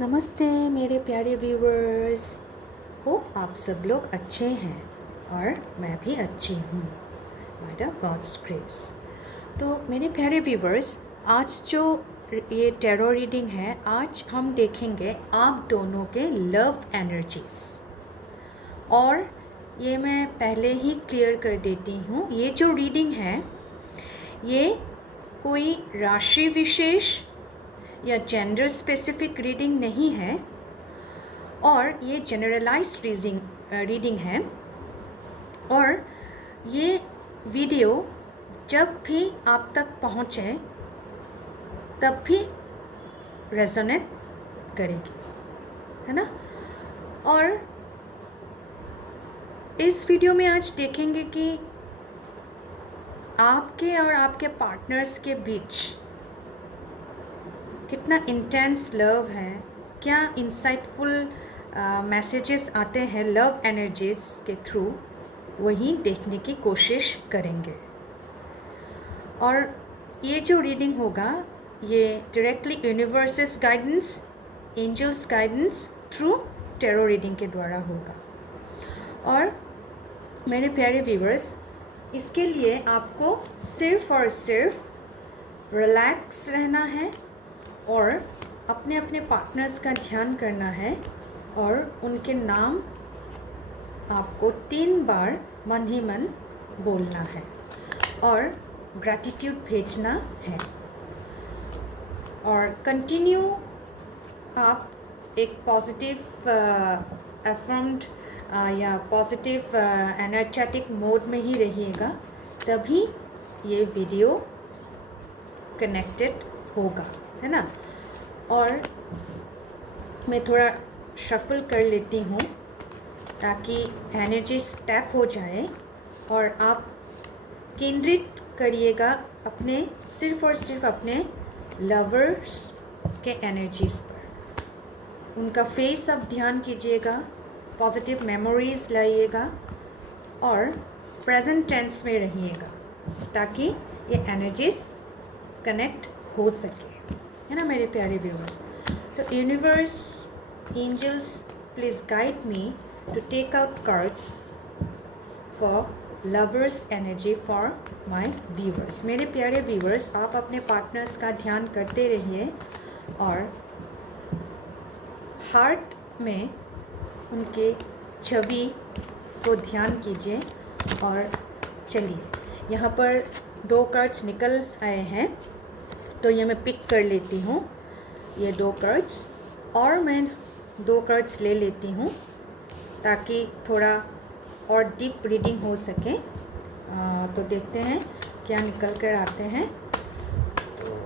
नमस्ते मेरे प्यारे व्यूवर्स। होप आप सब लोग अच्छे हैं और मैं भी अच्छी हूँ बाय द गॉड्स ग्रेस। तो मेरे प्यारे व्यूवर्स, आज जो ये टैरो रीडिंग है, आज हम देखेंगे आप दोनों के लव एनर्जीज। और ये मैं पहले ही क्लियर कर देती हूँ, ये जो रीडिंग है ये कोई राशि विशेष या जेंडर स्पेसिफिक रीडिंग नहीं है, और ये जनरलाइज्ड रीडिंग है। और ये वीडियो जब भी आप तक पहुँचे तब भी रेजोनेट करेगी, है ना। और इस वीडियो में आज देखेंगे कि आपके और आपके पार्टनर्स के बीच कितना इंटेंस लव है, क्या इंसाइटफुल मैसेजेस आते हैं लव एनर्जीज के थ्रू, वही देखने की कोशिश करेंगे। और ये जो रीडिंग होगा ये directly universe's guidance, angels guidance through tarot reading के द्वारा होगा। और मेरे प्यारे व्यूवर्स, इसके लिए आपको सिर्फ और सिर्फ रिलैक्स रहना है और अपने अपने पार्टनर्स का ध्यान करना है और उनके नाम आपको 3 बार मन ही मन बोलना है और ग्रैटिट्यूड भेजना है। और कंटिन्यू आप एक पॉजिटिव अफर्म्ड या पॉजिटिव एनर्जेटिक मोड में ही रहिएगा, तभी ये वीडियो कनेक्टेड होगा, है ना। और मैं थोड़ा शफल कर लेती हूँ ताकि एनर्जी स्टेप हो जाए और आप केंद्रित करिएगा अपने सिर्फ और सिर्फ अपने लवर्स के एनर्जीज पर। उनका फेस आप ध्यान कीजिएगा, पॉजिटिव मेमोरीज लाइएगा और प्रेजेंट टेंस में रहिएगा ताकि ये एनर्जीज कनेक्ट हो सके, है ना मेरे प्यारे व्यूअर्स। तो universe, angels, please guide me to take out cards for lovers energy for my viewers. मेरे प्यारे व्यूअर्स, आप अपने पार्टनर्स का ध्यान करते रहिए और हार्ट में उनके छवि को ध्यान कीजिए। और चलिए, यहाँ पर 2 कार्ड्स निकल आए हैं, तो ये मैं पिक कर लेती हूँ ये 2 कार्ड्स, और मैं 2 कार्ड्स ले लेती हूँ ताकि थोड़ा और डीप रीडिंग हो सके। तो देखते हैं क्या निकल कर आते हैं। तो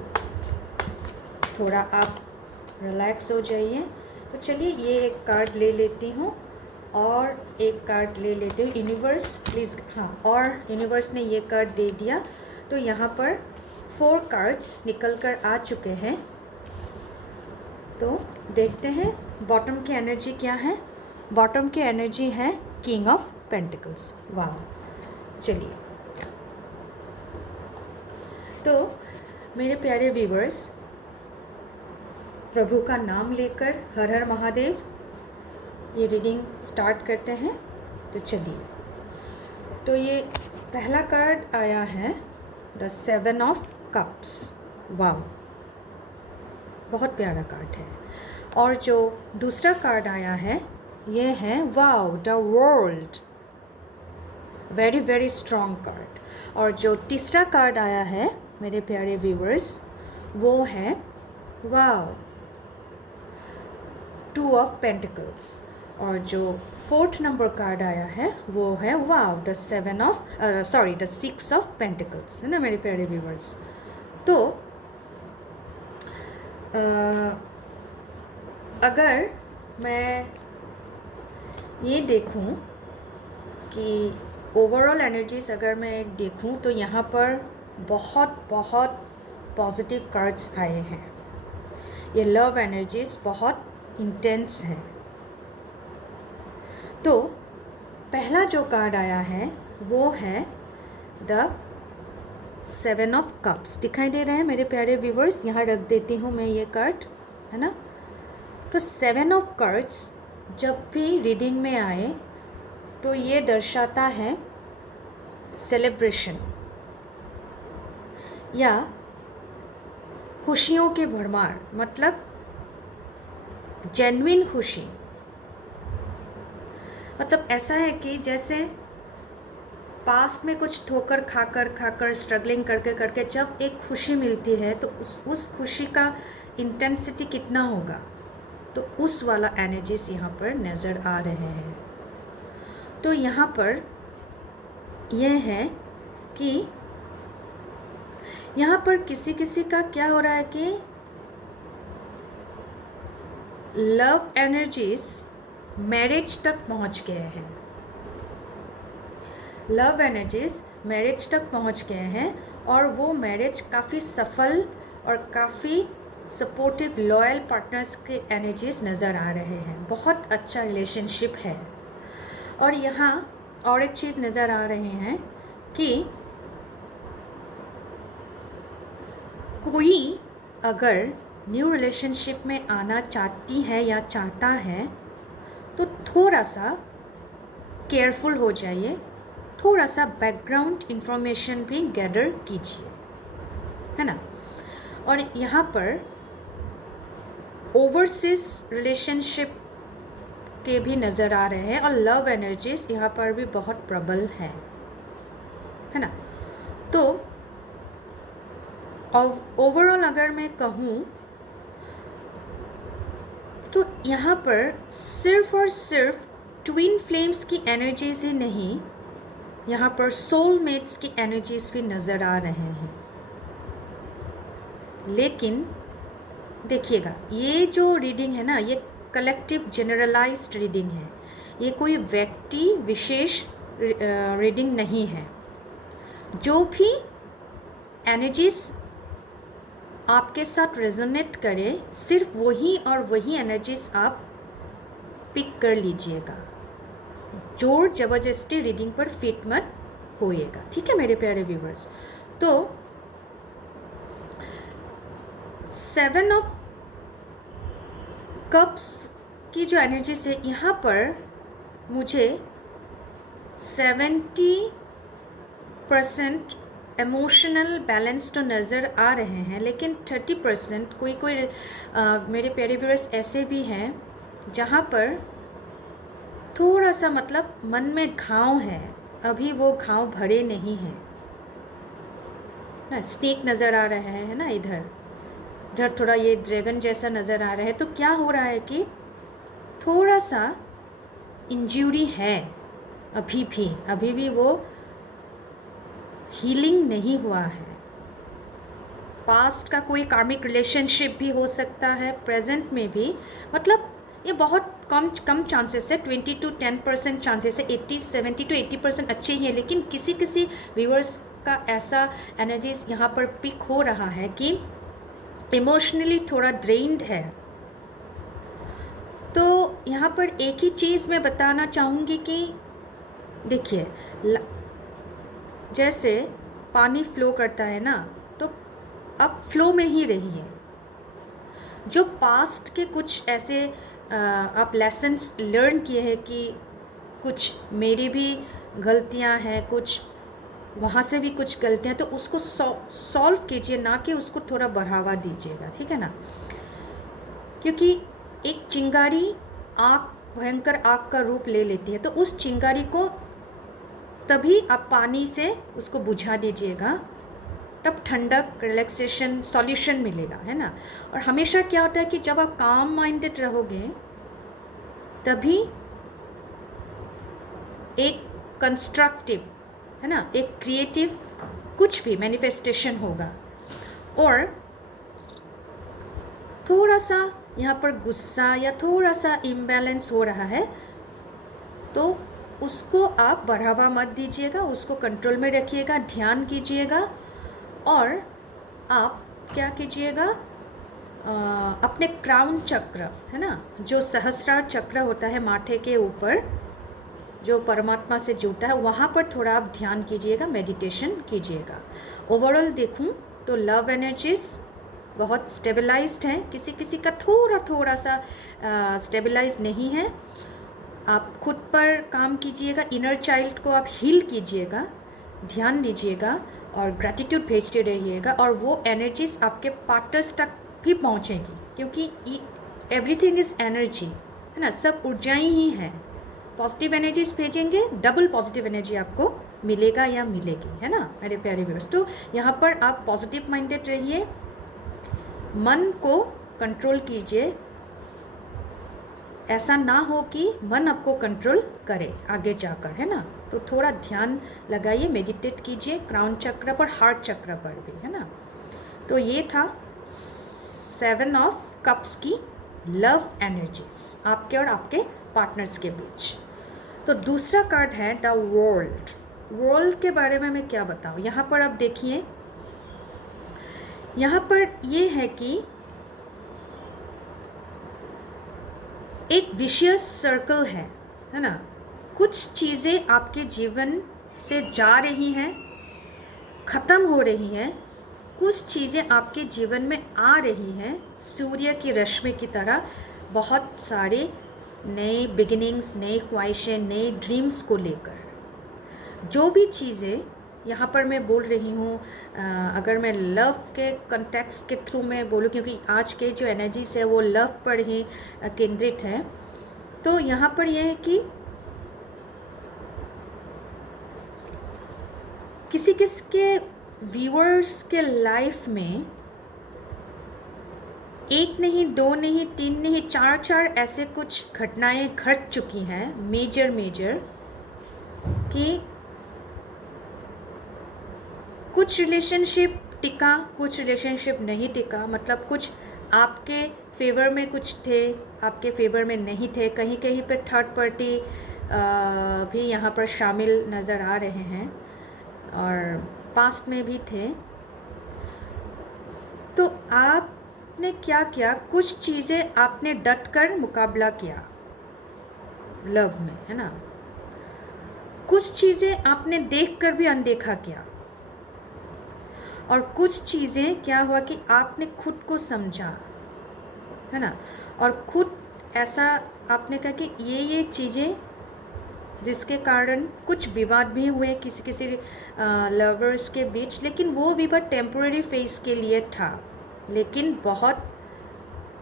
थोड़ा आप रिलैक्स हो जाइए। तो चलिए, ये एक कार्ड ले लेती हूँ और एक कार्ड ले लेती हूँ। यूनिवर्स प्लीज़, हाँ, और यूनिवर्स ने ये कार्ड दे दिया। तो यहाँ पर 4 कार्ड्स निकल कर आ चुके हैं। तो देखते हैं बॉटम की एनर्जी क्या है। बॉटम की एनर्जी है किंग ऑफ पेंटिकल्स। वाह, चलिए। तो मेरे प्यारे व्यूवर्स, प्रभु का नाम लेकर हर हर महादेव ये रीडिंग स्टार्ट करते हैं। तो चलिए, तो ये पहला कार्ड आया है द 7 ऑफ कप्स। वाह, बहुत प्यारा कार्ड है। और जो दूसरा कार्ड आया है ये है wow the world, very very strong card. और जो तीसरा कार्ड आया है मेरे प्यारे व्यूवर्स, वो है वाओ 2 ऑफ पेंटिकल्स। और जो 4th नंबर कार्ड आया है वो है वाओ द 6 ऑफ पेंटिकल्स, है ना मेरे प्यारे व्यूवर्स। तो अगर मैं ये देखूं कि ओवरऑल एनर्जीज अगर मैं देखूं तो यहाँ पर बहुत बहुत पॉजिटिव कार्ड्स आए हैं। ये लव एनर्जीज बहुत इंटेंस हैं। तो पहला जो कार्ड आया है वो है द 7 ऑफ कप्स। दिखाई दे रहे हैं मेरे प्यारे व्यूवर्स, यहाँ रख देती हूँ मैं ये कार्ड, है ना। तो 7 ऑफ कार्ड्स जब भी रीडिंग में आए तो ये दर्शाता है सेलिब्रेशन या खुशियों के भरमार, मतलब जेन्युइन खुशी। मतलब ऐसा है कि जैसे पास्ट में कुछ ठोकर खाकर स्ट्रगलिंग करके करके जब एक खुशी मिलती है तो उस खुशी का इंटेंसिटी कितना होगा, तो उस वाला एनर्जीज यहाँ पर नज़र आ रहे हैं। तो यहाँ पर यह है कि यहाँ पर किसी किसी का क्या हो रहा है कि लव एनर्जीज मैरिज तक पहुँच गए हैं, लव एनर्जीज मैरिज तक पहुँच गए हैं और वो मैरिज काफ़ी सफल और काफ़ी सपोर्टिव लॉयल पार्टनर्स के एनर्जीज नज़र आ रहे हैं। बहुत अच्छा रिलेशनशिप है। और यहाँ और एक चीज़ नज़र आ रहे हैं कि कोई अगर न्यू रिलेशनशिप में आना चाहती है या चाहता है तो थोड़ा सा केयरफुल हो जाइए, थोड़ा सा बैकग्राउंड इंफॉर्मेशन भी गैदर कीजिए, है ना। और यहाँ पर ओवरसीज रिलेशनशिप के भी नज़र आ रहे हैं और लव एनर्जीज यहाँ पर भी बहुत प्रबल है ना। तो ओवरऑल अगर मैं कहूँ तो यहाँ पर सिर्फ और सिर्फ ट्विन फ्लेम्स की एनर्जीज ही नहीं, यहाँ पर सोलमेट्स की एनर्जीज भी नज़र आ रहे हैं। लेकिन देखिएगा, ये जो रीडिंग है ना, ये कलेक्टिव जनरलाइज्ड रीडिंग है, ये कोई व्यक्ति विशेष रीडिंग नहीं है। जो भी एनर्जीज आपके साथ रेजोनेट करे, सिर्फ वही और वही एनर्जीज आप पिक कर लीजिएगा। जोर ज़बरदस्ती रीडिंग पर फिट मत होइएगा, ठीक है मेरे प्यारे व्यूवर्स। तो 7 ऑफ कप्स की जो एनर्जी से यहाँ पर मुझे 70% इमोशनल बैलेंस तो नज़र आ रहे हैं, लेकिन 30% कोई मेरे प्यारे व्यूअर्स ऐसे भी हैं जहाँ पर थोड़ा सा मतलब मन में घाव है, अभी वो घाव भरे नहीं हैं ना। स्नेक नज़र आ रहा है ना, इधर थोड़ा ये ड्रैगन जैसा नज़र आ रहा है। तो क्या हो रहा है कि थोड़ा सा इंजरी है, अभी भी वो हीलिंग नहीं हुआ है। पास्ट का कोई कार्मिक रिलेशनशिप भी हो सकता है, प्रेजेंट में भी, मतलब ये बहुत कम चांसेस है, 20 to 10% चांसेस है। 70 to 80% अच्छे ही हैं, लेकिन किसी व्यूअर्स का ऐसा एनर्जीज यहाँ पर पिक हो रहा है कि इमोशनली थोड़ा ड्रेन्ड है। तो यहाँ पर एक ही चीज़ मैं बताना चाहूँगी कि देखिए, जैसे पानी फ्लो करता है ना, तो आप फ्लो में ही रहिए। जो पास्ट के कुछ ऐसे आप लेसन्स लर्न किए हैं कि कुछ मेरी भी गलतियाँ हैं, कुछ वहाँ से भी कुछ गलतियाँ, तो उसको सॉल्व कीजिए, ना कि उसको थोड़ा बढ़ावा दीजिएगा, ठीक है ना। क्योंकि एक चिंगारी भयंकर आग का रूप ले लेती है, तो उस चिंगारी को तभी आप पानी से उसको बुझा दीजिएगा, तब ठंडक, रिलैक्सेशन, सॉल्यूशन मिलेगा, है ना। और हमेशा क्या होता है कि जब आप काम माइंडेड रहोगे तभी एक कंस्ट्रक्टिव, है ना, एक क्रिएटिव कुछ भी मैनिफेस्टेशन होगा। और थोड़ा सा यहाँ पर गुस्सा या थोड़ा सा इम्बैलेंस हो रहा है, तो उसको आप बढ़ावा मत दीजिएगा, उसको कंट्रोल में रखिएगा, ध्यान कीजिएगा। और आप क्या कीजिएगा, अपने क्राउन चक्र, है ना, जो सहस्रार चक्र होता है माथे के ऊपर, जो परमात्मा से जुड़ता है, वहाँ पर थोड़ा आप ध्यान कीजिएगा, मेडिटेशन कीजिएगा। ओवरऑल देखूं तो लव एनर्जीज बहुत स्टेबलाइज्ड हैं, किसी किसी का थोड़ा थोड़ा सा स्टेबलाइज नहीं है। आप खुद पर काम कीजिएगा, इनर चाइल्ड को आप हील कीजिएगा, ध्यान दीजिएगा और ग्रैटिट्यूड भेजते रहिएगा, और वो एनर्जीज आपके पार्टनर्स तक भी पहुँचेंगी, क्योंकि एवरीथिंग इज़ एनर्जी, है ना, सब ऊर्जाएं ही हैं। पॉजिटिव एनर्जीज भेजेंगे, डबल पॉजिटिव एनर्जी आपको मिलेगा या मिलेगी, है ना मेरे प्यारे व्यूअर्स। तो यहाँ पर आप पॉजिटिव माइंडेड रहिए, मन को कंट्रोल कीजिए, ऐसा ना हो कि मन आपको कंट्रोल करे आगे जाकर, है ना। तो थोड़ा ध्यान लगाइए, मेडिटेट कीजिए क्राउन चक्र पर, हार्ट चक्र पर भी, है ना। तो ये था 7 ऑफ कप्स की लव एनर्जीज आपके और आपके पार्टनर्स के बीच। तो दूसरा कार्ड है द वर्ल्ड। वर्ल्ड के बारे में मैं क्या बताऊँ, यहाँ पर आप देखिए, यहाँ पर ये है कि एक विशियस सर्कल है ना। कुछ चीज़ें आपके जीवन से जा रही हैं, ख़त्म हो रही हैं, कुछ चीज़ें आपके जीवन में आ रही हैं, सूर्य की रश्मि की तरह। बहुत सारे नए बिगिनिंग्स, नए ख्वाहिशें, नए ड्रीम्स को लेकर जो भी चीज़ें यहाँ पर मैं बोल रही हूँ, अगर मैं लव के कंटेक्स्ट के थ्रू मैं बोलूँ, क्योंकि आज के जो एनर्जीज है वो लव पर ही केंद्रित है, तो यहाँ पर यह है कि किसी किसी के व्यूअर्स के लाइफ में एक नहीं, दो नहीं, तीन नहीं, चार ऐसे कुछ घटनाएं घट चुकी हैं, मेजर कि कुछ रिलेशनशिप टिका, कुछ रिलेशनशिप नहीं टिका। मतलब कुछ आपके फेवर में कुछ थे, आपके फेवर में नहीं थे, कहीं कहीं पे थर्ड पार्टी भी यहाँ पर शामिल नज़र आ रहे हैं, और पास्ट में भी थे। तो आपने क्या किया, कुछ चीज़ें आपने डट कर मुकाबला किया लव में, है ना। कुछ चीज़ें आपने देख कर भी अनदेखा किया, और कुछ चीज़ें क्या हुआ कि आपने खुद को समझा, है ना, और खुद ऐसा आपने कहा कि ये चीज़ें जिसके कारण कुछ विवाद भी हुए किसी किसी लवर्स के बीच, लेकिन वो विवाद टेम्पोरेरी फेज के लिए था। लेकिन बहुत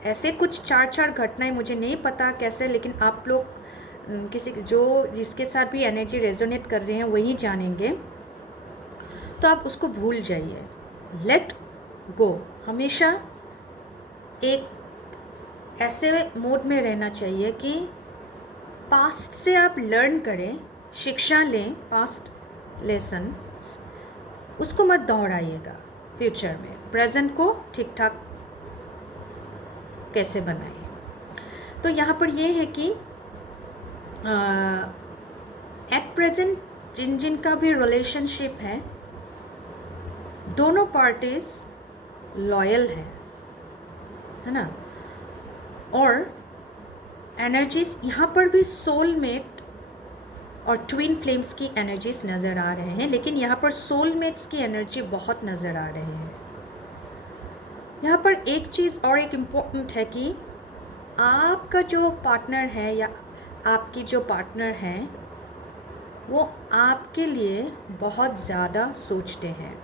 ऐसे कुछ चार घटनाएं, मुझे नहीं पता कैसे, लेकिन आप लोग किसी जिसके साथ भी एनर्जी रेजोनेट कर रहे हैं वही जानेंगे। तो आप उसको भूल जाइए, लेट गो। हमेशा एक ऐसे मोड में रहना चाहिए कि पास्ट से आप लर्न करें, शिक्षा लें, पास्ट लेसन, उसको मत दोहराइएगा फ्यूचर में। प्रेजेंट को ठीक ठाक कैसे बनाएं। तो यहाँ पर ये है कि एट प्रेजेंट जिनका भी रिलेशनशिप है, दोनों पार्टीज लॉयल है ना। और एनर्जीज यहाँ पर भी सोलमेट और ट्विन फ्लेम्स की एनर्जीज नज़र आ रहे हैं, लेकिन यहाँ पर सोलमेट्स की एनर्जी बहुत नज़र आ रही है। यहाँ पर एक चीज़ और एक इम्पोर्टेंट है कि आपका जो पार्टनर है या आपकी जो पार्टनर है वो आपके लिए बहुत ज़्यादा सोचते हैं,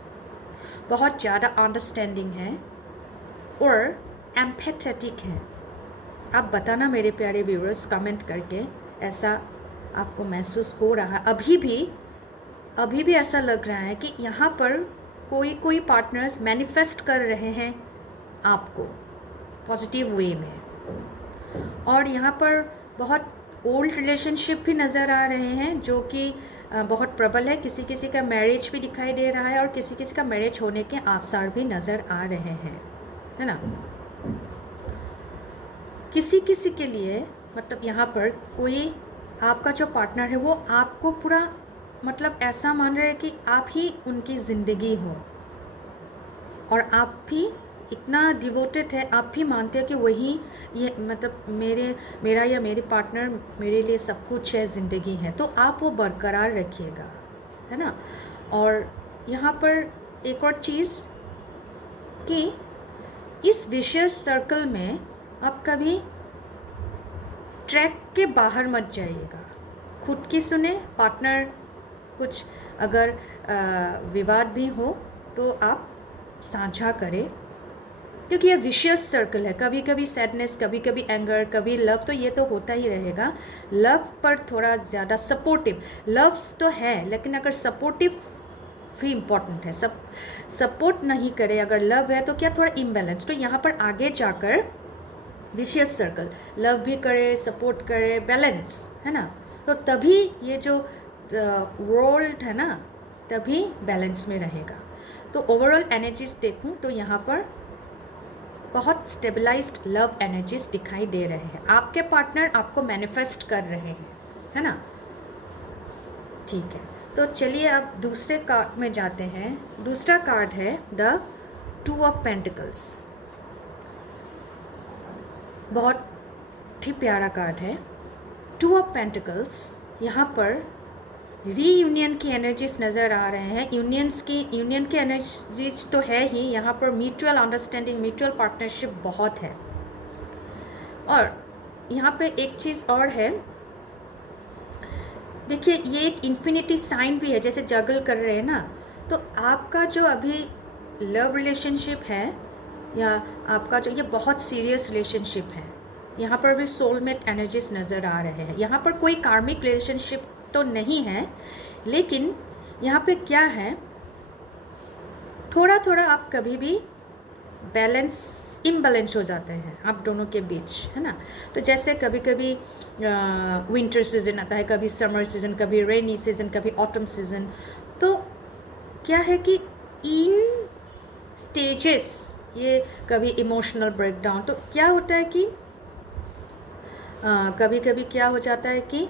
बहुत ज़्यादा अंडरस्टैंडिंग है और एम्पैथेटिक है। आप बताना मेरे प्यारे व्यूअर्स कमेंट करके, ऐसा आपको महसूस हो रहा है? अभी भी ऐसा लग रहा है कि यहाँ पर कोई पार्टनर्स मैनिफेस्ट कर रहे हैं आपको पॉजिटिव वे में, और यहाँ पर बहुत ओल्ड रिलेशनशिप भी नज़र आ रहे हैं जो कि बहुत प्रबल है। किसी किसी का मैरिज भी दिखाई दे रहा है और किसी किसी का मैरिज होने के आसार भी नज़र आ रहे हैं, है ना। किसी किसी के लिए मतलब यहाँ पर कोई आपका जो पार्टनर है वो आपको पूरा मतलब ऐसा मान रहे हैं कि आप ही उनकी ज़िंदगी हो, और आप भी इतना डिवोटेड है, आप भी मानते हैं कि वही ये मतलब मेरा या मेरे पार्टनर मेरे लिए सब कुछ है, ज़िंदगी है। तो आप वो बरकरार रखिएगा, है ना। और यहाँ पर एक और चीज़ कि इस विशियस सर्कल में आप कभी ट्रैक के बाहर मत जाइएगा। खुद की सुने, पार्टनर कुछ अगर विवाद भी हो तो आप साझा करें, क्योंकि ये विशियस सर्कल है। कभी कभी सैडनेस, कभी कभी एंगर, कभी लव, तो ये तो होता ही रहेगा। लव पर थोड़ा ज़्यादा सपोर्टिव, लव तो है लेकिन अगर सपोर्टिव भी इम्पॉर्टेंट है। सपोर्ट नहीं करे अगर लव है तो क्या थोड़ा इम्बैलेंस, तो यहाँ पर आगे जाकर विशियस सर्कल लव भी करे, सपोर्ट करे, बैलेंस है ना, तो तभी ये जो वर्ल्ड है ना तभी बैलेंस में रहेगा। तो ओवरऑल एनर्जीज देखूं तो यहाँ पर बहुत स्टेबलाइज्ड लव एनर्जीज दिखाई दे रहे हैं। आपके पार्टनर आपको मैनिफेस्ट कर रहे हैं, है ना। ठीक है, तो चलिए अब दूसरे कार्ड में जाते हैं। दूसरा कार्ड है द 2 ऑफ पेंटिकल्स। बहुत ही प्यारा कार्ड है 2 ऑफ पेंटिकल्स। यहाँ पर रीयूनियन की एनर्जीज नज़र आ रहे हैं। यूनियन की एनर्जीज तो है ही, यहाँ पर म्यूचुअल अंडरस्टैंडिंग, म्यूचुअल पार्टनरशिप बहुत है। और यहाँ पे एक चीज़ और है, देखिए ये एक इन्फिनिटी साइन भी है, जैसे जगल कर रहे हैं ना। तो आपका जो अभी लव रिलेशनशिप है या आपका जो ये बहुत सीरियस रिलेशनशिप है, यहाँ पर भी सोलमेट एनर्जीज नज़र आ रहे हैं। यहाँ पर कोई कार्मिक रिलेशनशिप तो नहीं है, लेकिन यहाँ पे क्या है, थोड़ा थोड़ा आप कभी भी इम्बैलेंस हो जाते हैं आप दोनों के बीच, है ना। तो जैसे कभी कभी विंटर सीजन आता है, कभी समर सीजन, कभी रेनी सीजन, कभी ऑटम सीजन। तो क्या है कि इन स्टेजेस ये कभी इमोशनल ब्रेकडाउन, तो क्या होता है कि कभी कभी क्या हो जाता है कि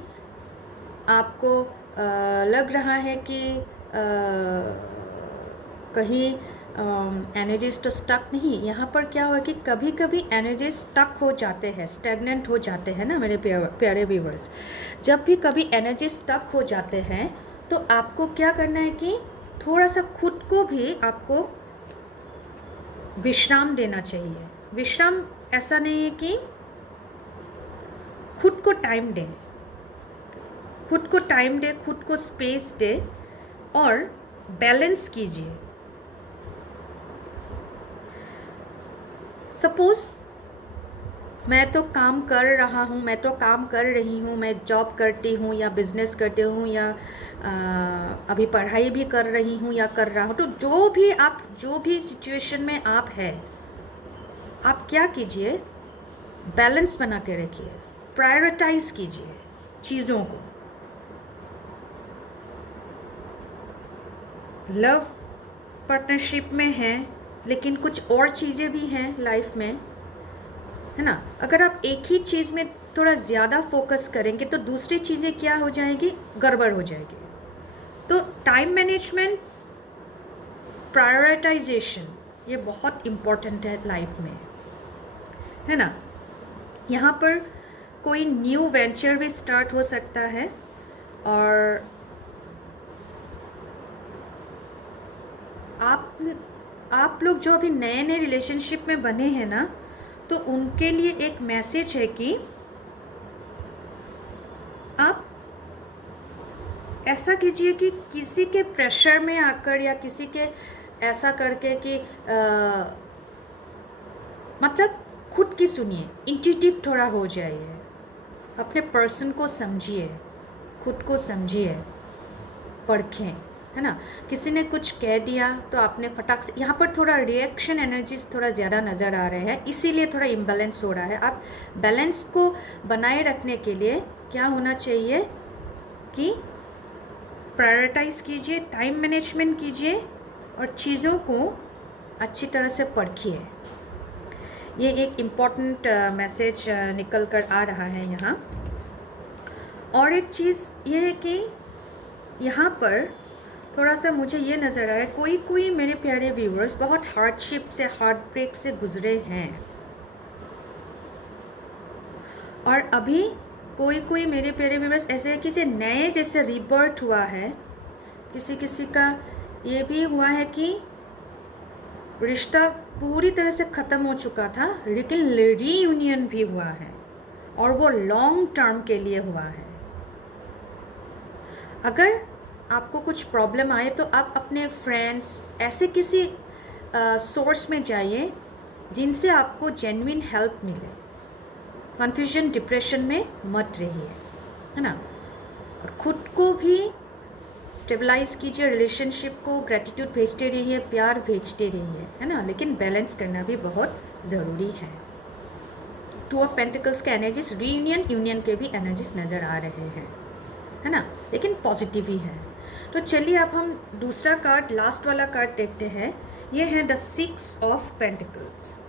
आपको लग रहा है कि कहीं एनर्जीज तो स्टक नहीं। यहाँ पर क्या हुआ कि कभी कभी एनर्जीज स्टक हो जाते हैं, स्टैग्नेंट हो जाते हैं ना मेरे प्यारे व्यूवर्स। जब भी कभी एनर्जी स्टक हो जाते हैं तो आपको क्या करना है कि थोड़ा सा खुद को भी आपको विश्राम देना चाहिए। विश्राम ऐसा नहीं है कि खुद को टाइम दें, खुद को टाइम दे, खुद को स्पेस दे और बैलेंस कीजिए। सपोज मैं तो काम कर रहा हूँ, मैं तो काम कर रही हूँ, मैं जॉब करती हूँ या बिजनेस करती हूँ या अभी पढ़ाई भी कर रही हूँ या कर रहा हूँ, तो जो भी सिचुएशन में आप है, आप क्या कीजिए, बैलेंस बना के रखिए, प्रायोरिटाइज कीजिए चीज़ों को। लव पार्टनरशिप में है लेकिन कुछ और चीज़ें भी हैं लाइफ में, है ना। अगर आप एक ही चीज़ में थोड़ा ज़्यादा फोकस करेंगे तो दूसरी चीज़ें क्या हो जाएगी, गड़बड़ हो जाएगी। तो टाइम मैनेजमेंट, प्रायोरिटाइजेशन ये बहुत इम्पोर्टेंट है लाइफ में, है ना। यहाँ पर कोई न्यू वेंचर भी स्टार्ट हो सकता है और आप लोग जो अभी नए नए रिलेशनशिप में बने हैं ना, तो उनके लिए एक मैसेज है कि आप ऐसा कीजिए कि किसी के प्रेशर में आकर या किसी के ऐसा करके कि मतलब खुद की सुनिए, इंट्यूटिव थोड़ा हो जाइए, अपने पर्सन को समझिए, खुद को समझिए, परखें, है ना। किसी ने कुछ कह दिया तो आपने फटाक से, यहाँ पर थोड़ा रिएक्शन एनर्जीज थोड़ा ज़्यादा नज़र आ रहे हैं, इसीलिए थोड़ा इम्बैलेंस हो रहा है। आप बैलेंस को बनाए रखने के लिए क्या होना चाहिए कि प्रायोरिटाइज कीजिए, टाइम मैनेजमेंट कीजिए और चीज़ों को अच्छी तरह से परखिए। ये एक इम्पॉर्टेंट मैसेज निकल कर आ रहा है यहाँ। और एक चीज़ ये है कि यहाँ पर थोड़ा सा मुझे ये नज़र आ रहा है, कोई मेरे प्यारे व्यूअर्स बहुत हार्डशिप से, हार्ट ब्रेक से गुजरे हैं और अभी कोई मेरे प्यारे व्यूअर्स ऐसे किसी नए जैसे रीबर्थ हुआ है। किसी का ये भी हुआ है कि रिश्ता पूरी तरह से ख़त्म हो चुका था, लेकिन रीयूनियन भी हुआ है और वो लॉन्ग टर्म के लिए हुआ है। अगर आपको कुछ प्रॉब्लम आए तो आप अपने फ्रेंड्स ऐसे किसी सोर्स में जाइए जिनसे आपको जेन्युइन हेल्प मिले। कन्फ्यूजन डिप्रेशन में मत रहिए, है ना। और ख़ुद को भी स्टेबलाइज कीजिए, रिलेशनशिप को ग्रेटिट्यूड भेजते रहिए, प्यार भेजते रहिए, है ना, लेकिन बैलेंस करना भी बहुत ज़रूरी है। टू ऑफ पेंटिकल्स के एनर्जीज रीयूनियन यूनियन के भी एनर्जीज नज़र आ रहे हैं, है ना, लेकिन पॉजिटिव ही है। तो चलिए अब हम दूसरा कार्ड, लास्ट वाला कार्ड देखते हैं। ये है the 6 of pentacles.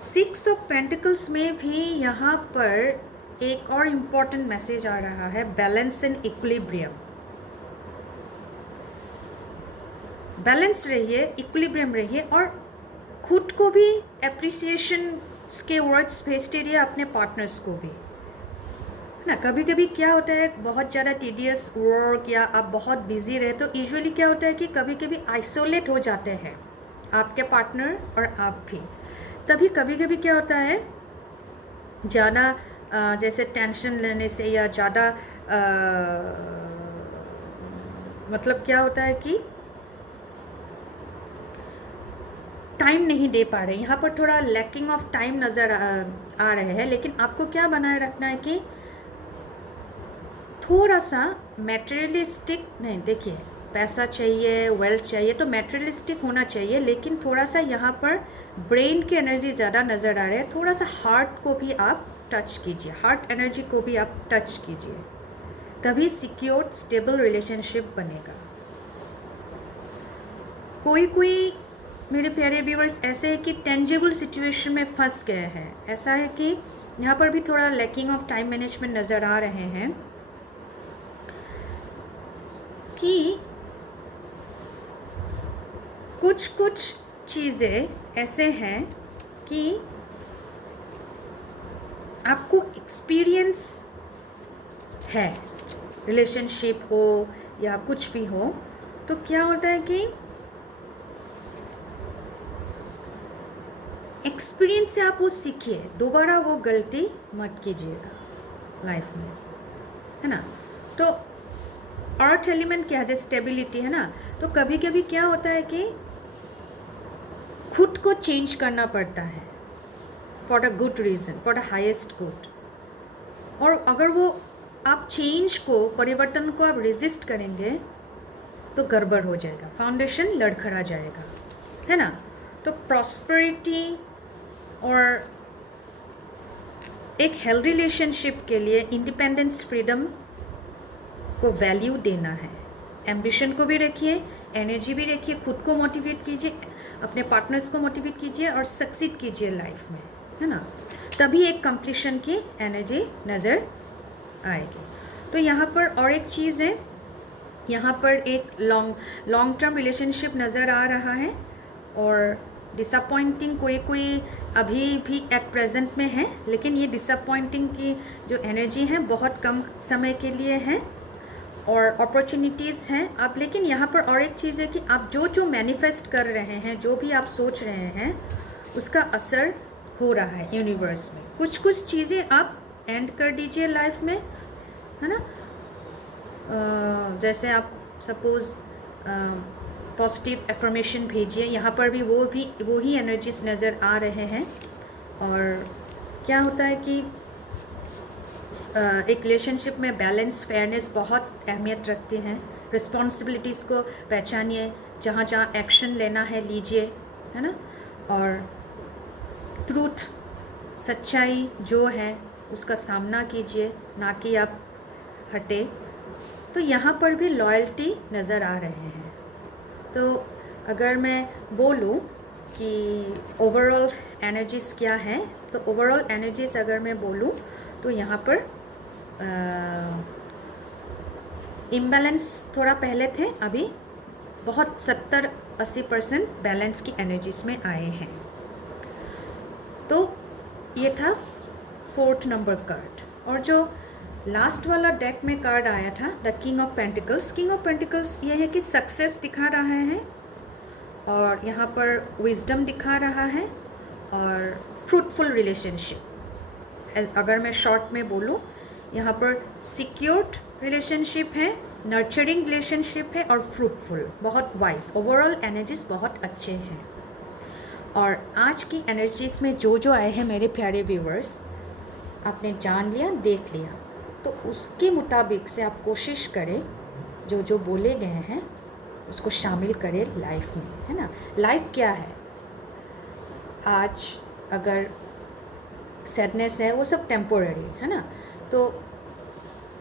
6 of pentacles में भी यहाँ पर एक और इम्पॉर्टेंट मैसेज आ रहा है, बैलेंस एंड इक्विलिब्रियम। बैलेंस रहिए, इक्विलिब्रियम रहिए और खुद को भी एप्रिसिएशन के वर्ड्स भेजते रहिए अपने पार्टनर्स को भी, है ना। कभी कभी क्या होता है, बहुत ज़्यादा टीडियस वर्क या आप बहुत बिजी रहे तो यूजुअली क्या होता है कि कभी कभी आइसोलेट हो जाते हैं आपके पार्टनर और आप भी। तभी कभी कभी क्या होता है, ज़्यादा जैसे टेंशन लेने से या ज़्यादा मतलब क्या होता है कि टाइम नहीं दे पा रहे, यहाँ पर थोड़ा लैकिंग ऑफ टाइम नज़र आ रहे हैं। लेकिन आपको क्या बनाए रखना है कि थोड़ा सा मैटेरियलिस्टिक नहीं, देखिए पैसा चाहिए, वेल्थ चाहिए तो मैटेरियलिस्टिक होना चाहिए, लेकिन थोड़ा सा यहाँ पर ब्रेन की एनर्जी ज़्यादा नज़र आ रही है। थोड़ा सा हार्ट को भी आप टच कीजिए, हार्ट एनर्जी को भी आप टच कीजिए, तभी सिक्योर स्टेबल रिलेशनशिप बनेगा। कोई मेरे प्यारे व्यूअर्स ऐसे है कि टेंजिबल सिचुएशन में फंस गए हैं। ऐसा है कि यहाँ पर भी थोड़ा लैकिंग ऑफ टाइम मैनेजमेंट नज़र आ रहे हैं कि कुछ चीज़ें ऐसे हैं कि आपको एक्सपीरियंस है, रिलेशनशिप हो या कुछ भी हो, तो क्या होता है कि एक्सपीरियंस से आप वो सीखिए, दोबारा वो गलती मत कीजिएगा लाइफ में, है ना। तो अर्थ एलिमेंट क्या है, स्टेबिलिटी, है ना। तो कभी कभी क्या होता है कि खुद को चेंज करना पड़ता है for a good reason, for the highest good. और अगर वो आप चेंज को, परिवर्तन को आप रेजिस्ट करेंगे तो गड़बड़ हो जाएगा, फाउंडेशन लड़खड़ा जाएगा, है ना। तो प्रॉस्पेरिटी और एक हेल्दी रिलेशनशिप के लिए इंडिपेंडेंस, फ्रीडम को वैल्यू देना है। एम्बिशन को भी रखिए, एनर्जी भी रखिए, खुद को मोटिवेट कीजिए, अपने पार्टनर्स को मोटिवेट कीजिए और सक्सीड कीजिए लाइफ में, है ना। तभी एक कंप्लीशन की एनर्जी नज़र आएगी। तो यहाँ पर और एक चीज़ है, यहाँ पर एक लॉन्ग टर्म रिलेशनशिप नज़र आ रहा है और डिसअपॉइंटिंग कोई अभी भी एट प्रेजेंट में है, लेकिन ये डिसअपॉइंटिंग की जो एनर्जी है बहुत कम समय के लिए है और अपॉर्चुनिटीज़ हैं आप। लेकिन यहाँ पर और एक चीज़ है कि आप जो मैनिफेस्ट कर रहे हैं, जो भी आप सोच रहे हैं, उसका असर हो रहा है यूनिवर्स में। कुछ चीज़ें आप एंड कर दीजिए लाइफ में, है ना। जैसे आप सपोज़ पॉजिटिव एफर्मेशन भेजिए, यहाँ पर भी वो ही एनर्जीज नज़र आ रहे हैं। और क्या होता है कि एक रिलेशनशिप में बैलेंस, फेयरनेस बहुत अहमियत रखते हैं। रिस्पॉन्सिबिलिटीज़ को पहचानिए, जहाँ एक्शन लेना है लीजिए, है ना। और ट्रूथ, सच्चाई जो है उसका सामना कीजिए, ना कि आप हटे। तो यहाँ पर भी लॉयल्टी नज़र आ रहे हैं। तो अगर मैं बोलूँ कि ओवरऑल एनर्जीज़ क्या है, तो ओवरऑल एनर्जीज़ अगर मैं बोलूँ तो यहाँ पर इम्बैलेंस थोड़ा पहले थे, अभी बहुत 70-80% बैलेंस की एनर्जीज़ में आए हैं। तो ये था 4th नंबर कार्ड। और जो लास्ट वाला डेक में कार्ड आया था the king of pentacles. King of pentacles ये है कि सक्सेस दिखा रहा है और यहाँ पर विजडम दिखा रहा है और फ्रूटफुल रिलेशनशिप। अगर मैं शॉर्ट में बोलूँ, यहाँ पर सिक्योर्ड रिलेशनशिप है, नर्चरिंग रिलेशनशिप है और फ्रूटफुल, बहुत वाइज, ओवरऑल एनर्जीज बहुत अच्छे हैं। और आज की एनर्जीज में जो जो आए हैं मेरे प्यारे व्यूवर्स, आपने जान लिया, देख लिया, तो उसके मुताबिक से आप कोशिश करें जो जो बोले गए हैं उसको शामिल करें लाइफ में, है ना। लाइफ क्या है, आज अगर सैडनेस है वो सब टेम्पोररी है ना, तो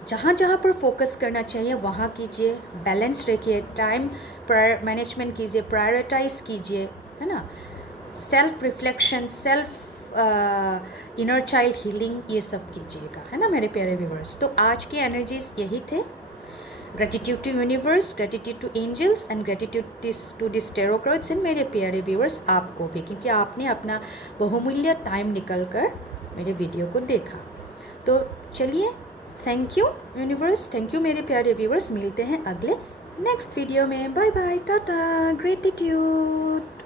जहाँ जहाँ पर फोकस करना चाहिए वहाँ कीजिए, बैलेंस रखिए, टाइम मैनेजमेंट कीजिए, प्रायोरिटाइज कीजिए, है ना। Self reflection, self inner child healing, ये सब कीजिएगा, है ना मेरे प्यारे व्यूवर्स। तो आज की एनर्जीज यही थे। Gratitude to universe, gratitude to angels and gratitude to this tarot cards and मेरे प्यारे व्यूवर्स आपको भी, क्योंकि आपने अपना बहुमूल्य टाइम निकल कर मेरे वीडियो को देखा। तो चलिए, thank you universe, thank you मेरे प्यारे व्यूवर्स। मिलते हैं अगले नेक्स्ट वीडियो में। Bye bye, tata, gratitude.